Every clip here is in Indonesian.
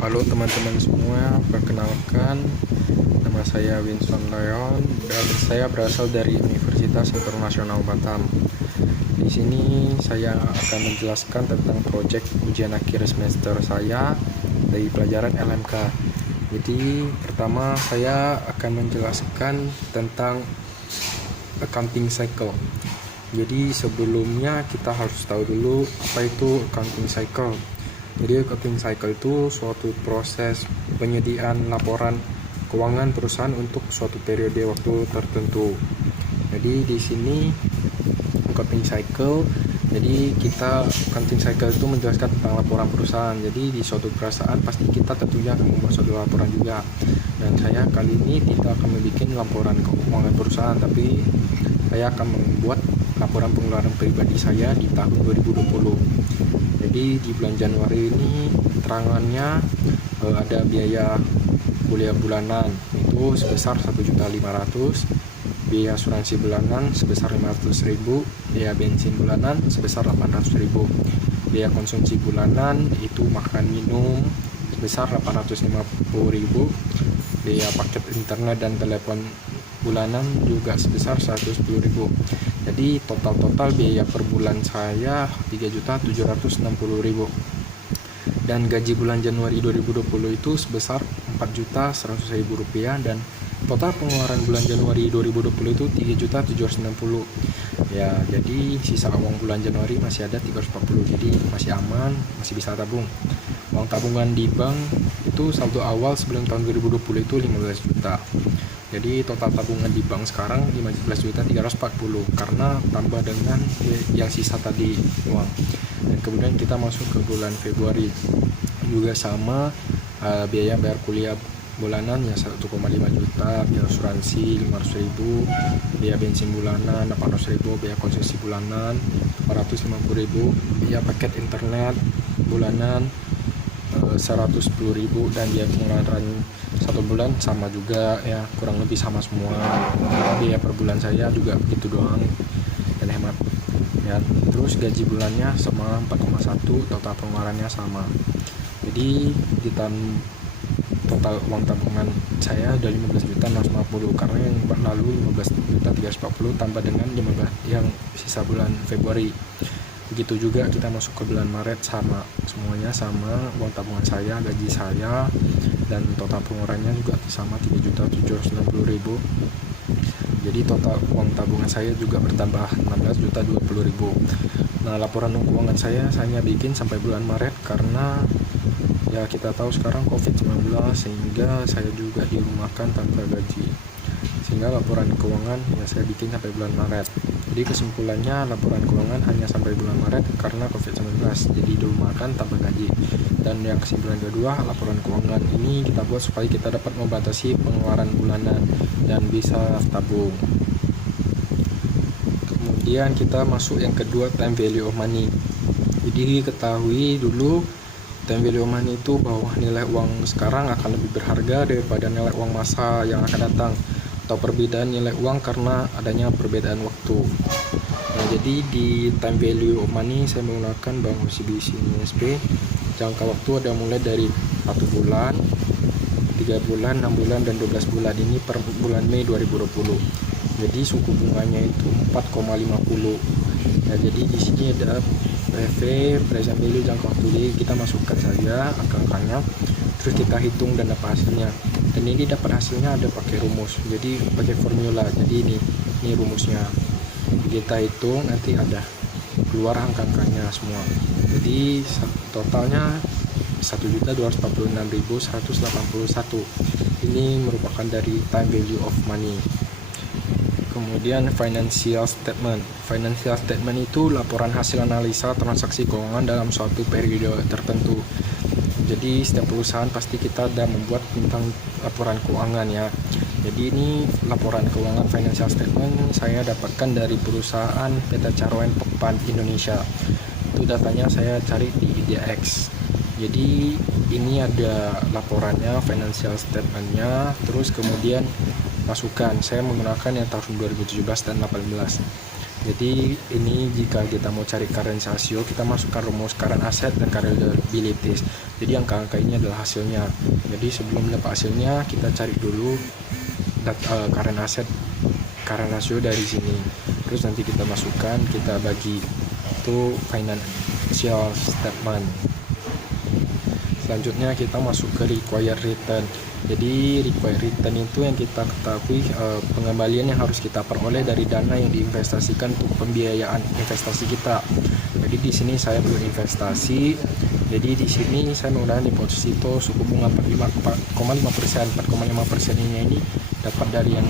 Halo teman-teman semua, perkenalkan nama saya Winson Leon dan saya berasal dari Universitas Internasional Batam. Di sini saya akan menjelaskan tentang proyek ujian akhir semester saya dari pelajaran LMK. Jadi pertama saya akan menjelaskan tentang accounting cycle. Jadi sebelumnya kita harus tahu dulu apa itu accounting cycle. Jadi accounting cycle itu suatu proses penyediaan laporan keuangan perusahaan untuk suatu periode waktu tertentu. Jadi di sini accounting cycle. Jadi accounting cycle itu menjelaskan tentang laporan perusahaan. Jadi di suatu perusahaan pasti kita tentunya akan membuat suatu laporan juga. Dan saya kali ini tidak akan membuat laporan keuangan perusahaan, tapi saya akan membuat laporan pengeluaran pribadi saya di tahun 2020. Jadi di bulan Januari ini terangannya ada biaya kuliah bulanan itu sebesar 1.500.000, biaya asuransi bulanan sebesar 500.000, biaya bensin bulanan sebesar 800.000, biaya konsumsi bulanan itu makan minum sebesar 850.000, biaya paket internet dan telepon bulanan juga sebesar 110.000. Jadi total biaya per bulan saya 3.760.000. Dan gaji bulan Januari 2020 itu sebesar 4.100.000 rupiah, dan total pengeluaran bulan Januari 2020 itu 3.760. Ya, jadi sisa uang bulan Januari masih ada 340. Jadi masih aman, masih bisa tabung. Uang tabungan di bank itu saldo awal sebelum tahun 2020 itu 15 juta. Jadi total tabungan di bank sekarang 15.340 karena tambah dengan yang sisa tadi uang. Dan kemudian kita masuk ke bulan Februari juga sama, biaya bayar kuliah bulanan ya 1,5 juta, biaya asuransi 500.000, biaya bensin bulanan 800.000, biaya konsumsi bulanan 450.000, biaya paket internet bulanan 110.000, dan biaya pengeluaran satu bulan sama juga ya, kurang lebih sama semua. Biaya per bulan saya juga begitu doang dan hemat ya. Terus gaji bulannya sama 4,1, total pengeluarannya sama. Jadi di total uang tabungan saya ada 15.650 karena yang lalu 15.340 tambah dengan 15 yang sisa bulan Februari. Begitu juga kita masuk ke bulan Maret, sama semuanya sama, uang tabungan saya, gaji saya, dan total pengeluarannya juga sama 3.760.000. Jadi total uang tabungan saya juga bertambah 16.020.000. Nah, laporan keuangan saya bikin sampai bulan Maret karena ya kita tahu sekarang COVID-19 sehingga saya juga dirumahkan tanpa gaji. Sehingga laporan keuangan ya saya bikin sampai bulan Maret. Jadi kesimpulannya laporan keuangan hanya sampai bulan Maret karena COVID-19, jadi dirumahkan tanpa gaji. Dan yang kesimpulan kedua, laporan keuangan ini kita buat supaya kita dapat membatasi pengeluaran bulanan dan bisa tabung. Kemudian kita masuk yang kedua, time value of money. Jadi ketahui dulu time value of money itu bahwa nilai uang sekarang akan lebih berharga daripada nilai uang masa yang akan datang, atau perbedaan nilai uang karena adanya perbedaan waktu. Nah, jadi di time value of money saya menggunakan bank OCBC NSP. Jangka waktu ada mulai dari 1 bulan, 3 bulan, 6 bulan, dan 12 bulan. Ini per bulan Mei 2020. Jadi suku bunganya itu 4,50. Nah, jadi di sini ada PV, present value, jangka waktu. Jadi kita masukkan saja angka-angkanya, terus kita hitung dan dapat hasilnya. Dan ini dapat hasilnya ada pakai rumus, jadi pakai formula. Jadi ini rumusnya, kita hitung nanti ada keluar angka-angkanya semua. Jadi totalnya 1.246.181. Ini merupakan dari time value of money. Kemudian financial statement. Financial statement itu laporan hasil analisa transaksi keuangan dalam suatu periode tertentu. Jadi setiap perusahaan pasti kita ada membuat tentang laporan keuangan ya. Jadi ini laporan keuangan financial statement saya dapatkan dari perusahaan PT Carwen Pokpan Indonesia. Itu datanya saya cari di IDX. Jadi ini ada laporannya, financial statementnya, terus kemudian masukan. Saya menggunakan yang tahun 2017 dan 2018. Jadi ini jika kita mau cari current ratio, kita masukkan rumus current asset dan current liabilities. Jadi angka-angka ini adalah hasilnya. Jadi sebelum dapat hasilnya, kita cari dulu current asset, current ratio dari sini. Terus nanti kita masukkan, kita bagi itu financial statement. Selanjutnya kita masuk ke required return. Jadi required return itu yang kita ketahui pengembalian yang harus kita peroleh dari dana yang diinvestasikan untuk pembiayaan investasi kita. Jadi di sini saya belum investasi. Jadi di sini saya menggunakan deposito suku bunga 4,5%. 4,5% ini dapat dari yang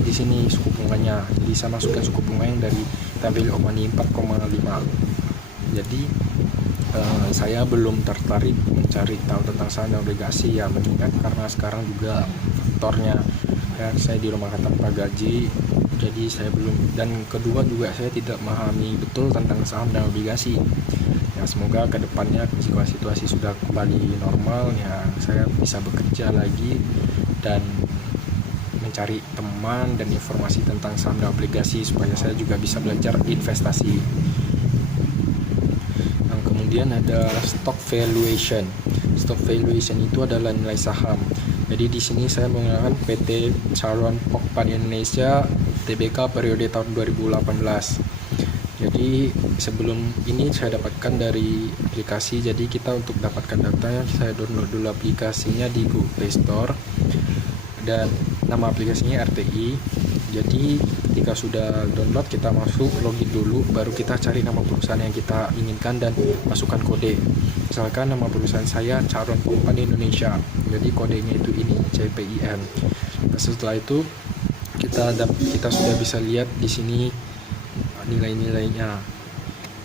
di sini suku bunganya. Jadi saya masukkan suku bunga yang dari time value of money 4,5. Jadi saya belum tertarik mencari tahu tentang saham dan obligasi ya, mengingat karena sekarang juga faktornya ya, saya di rumah tanpa gaji, jadi saya belum, dan kedua juga saya tidak memahami betul tentang saham dan obligasi ya. Semoga kedepannya jika situasi sudah kembali normal ya, saya bisa bekerja lagi dan mencari teman dan informasi tentang saham dan obligasi supaya saya juga bisa belajar investasi. Kemudian ada stock valuation. Stock valuation itu adalah nilai saham. Jadi di sini saya menggunakan PT Charon Pokpan Indonesia Tbk periode tahun 2018. Jadi sebelum ini saya dapatkan dari aplikasi. Jadi kita untuk dapatkan datanya, saya download dulu aplikasinya di Google Play Store dan nama aplikasinya RTI. Jadi ketika sudah download, kita masuk login dulu, baru kita cari nama perusahaan yang kita inginkan dan masukkan kode. Misalkan nama perusahaan saya Charon Pokpan Indonesia, jadi kodenya itu ini CPIN. Setelah itu kita sudah bisa lihat di sini nilai-nilainya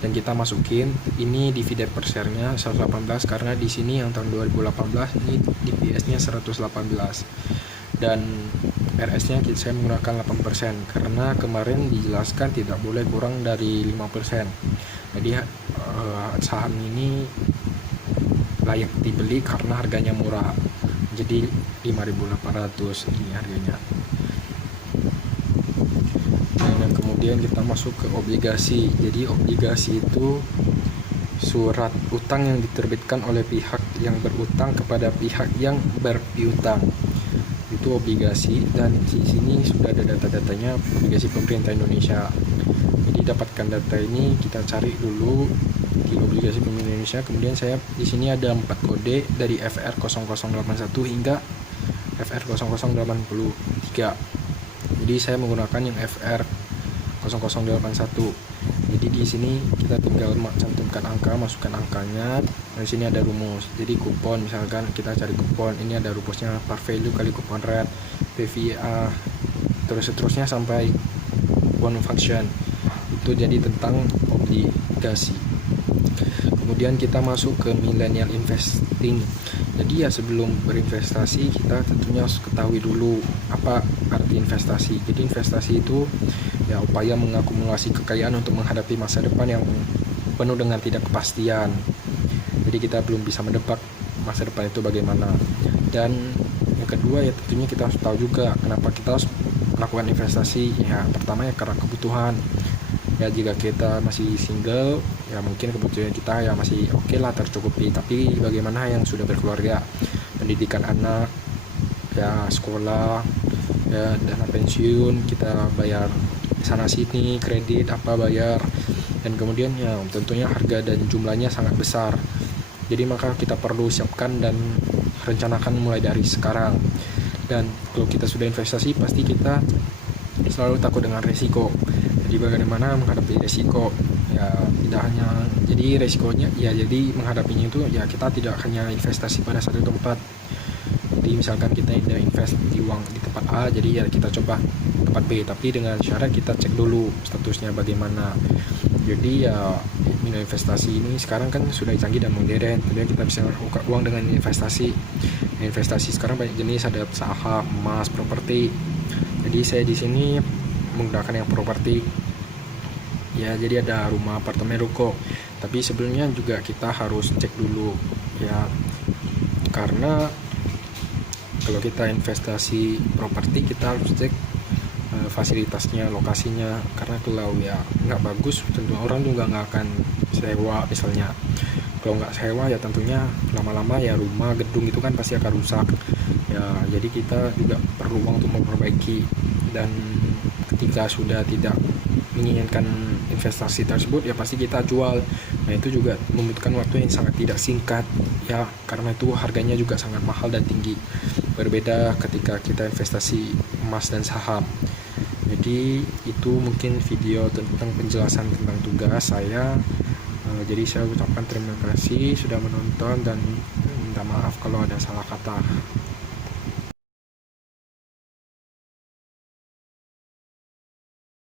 dan kita masukin. Ini dividen per share-nya 118 karena di sini yang tahun 2018 ini DPS-nya 118 dan RS-nya saya menggunakan 8% karena kemarin dijelaskan tidak boleh kurang dari 5%. Jadi saham ini layak dibeli karena harganya murah. Jadi 5.800 ini harganya. Dan kemudian kita masuk ke obligasi. Jadi obligasi itu surat utang yang diterbitkan oleh pihak yang berutang kepada pihak yang berpiutang. Itu obligasi, dan di sini sudah ada data-datanya obligasi pemerintah Indonesia. Jadi dapatkan data ini, kita cari dulu di obligasi pemerintah Indonesia. Kemudian saya di sini ada 4 kode dari FR0081 hingga FR0083. Jadi saya menggunakan yang FR0081. Jadi di sini kita tinggal cantumkan angka, masukkan angkanya. Di sini ada rumus. Jadi kupon, misalkan kita cari kupon, ini ada rumusnya par value kali kupon rate, PVA, terus seterusnya sampai bond function. Itu jadi tentang obligasi. Kemudian kita masuk ke millennial investing. Jadi ya sebelum berinvestasi kita tentunya harus ketahui dulu apa arti investasi. Jadi investasi itu ya upaya mengakumulasi kekayaan untuk menghadapi masa depan yang penuh dengan tidak kepastian. Jadi kita belum bisa menebak masa depan itu bagaimana. Dan yang kedua ya tentunya kita harus tahu juga kenapa kita harus melakukan investasi. Ya pertama ya karena kebutuhan. Ya jika kita masih single ya mungkin kebutuhan kita ya masih oke lah, tercukupi. Tapi bagaimana yang sudah berkeluarga, pendidikan anak, ya sekolah, ya dana pensiun, kita bayar sana sini, kredit apa bayar, dan kemudian ya tentunya harga dan jumlahnya sangat besar. Jadi maka kita perlu siapkan dan rencanakan mulai dari sekarang. Dan kalau kita sudah investasi pasti kita selalu takut dengan resiko. Jadi bagaimana menghadapi resiko, ya tidak hanya jadi resikonya ya, jadi menghadapinya itu ya kita tidak hanya investasi pada satu tempat. Jadi misalkan kita tidak invest di uang di tempat A, jadi ya kita coba tempat B, tapi dengan syarat kita cek dulu statusnya bagaimana. Jadi ya investasi ini sekarang kan sudah canggih dan modern, kemudian kita bisa buka uang dengan investasi. Investasi sekarang banyak jenis, ada saham, emas, properti. Jadi saya di sini menggunakan yang properti. Ya, jadi ada rumah, apartemen, ruko. Tapi sebelumnya juga kita harus cek dulu ya. Karena kalau kita investasi properti kita harus cek fasilitasnya, lokasinya. Karena kalau ya nggak bagus, tentu orang juga nggak akan sewa. Misalnya kalau nggak sewa ya tentunya lama-lama ya rumah gedung itu kan pasti akan rusak ya. Jadi kita juga perlu uang untuk memperbaiki, dan ketika sudah tidak menginginkan investasi tersebut ya pasti kita jual. Nah itu juga membutuhkan waktu yang sangat tidak singkat ya, karena itu harganya juga sangat mahal dan tinggi. Berbeda ketika kita investasi emas dan saham. Jadi itu mungkin video tentang penjelasan tentang tugas saya. Jadi saya ucapkan terima kasih sudah menonton dan minta maaf kalau ada salah kata.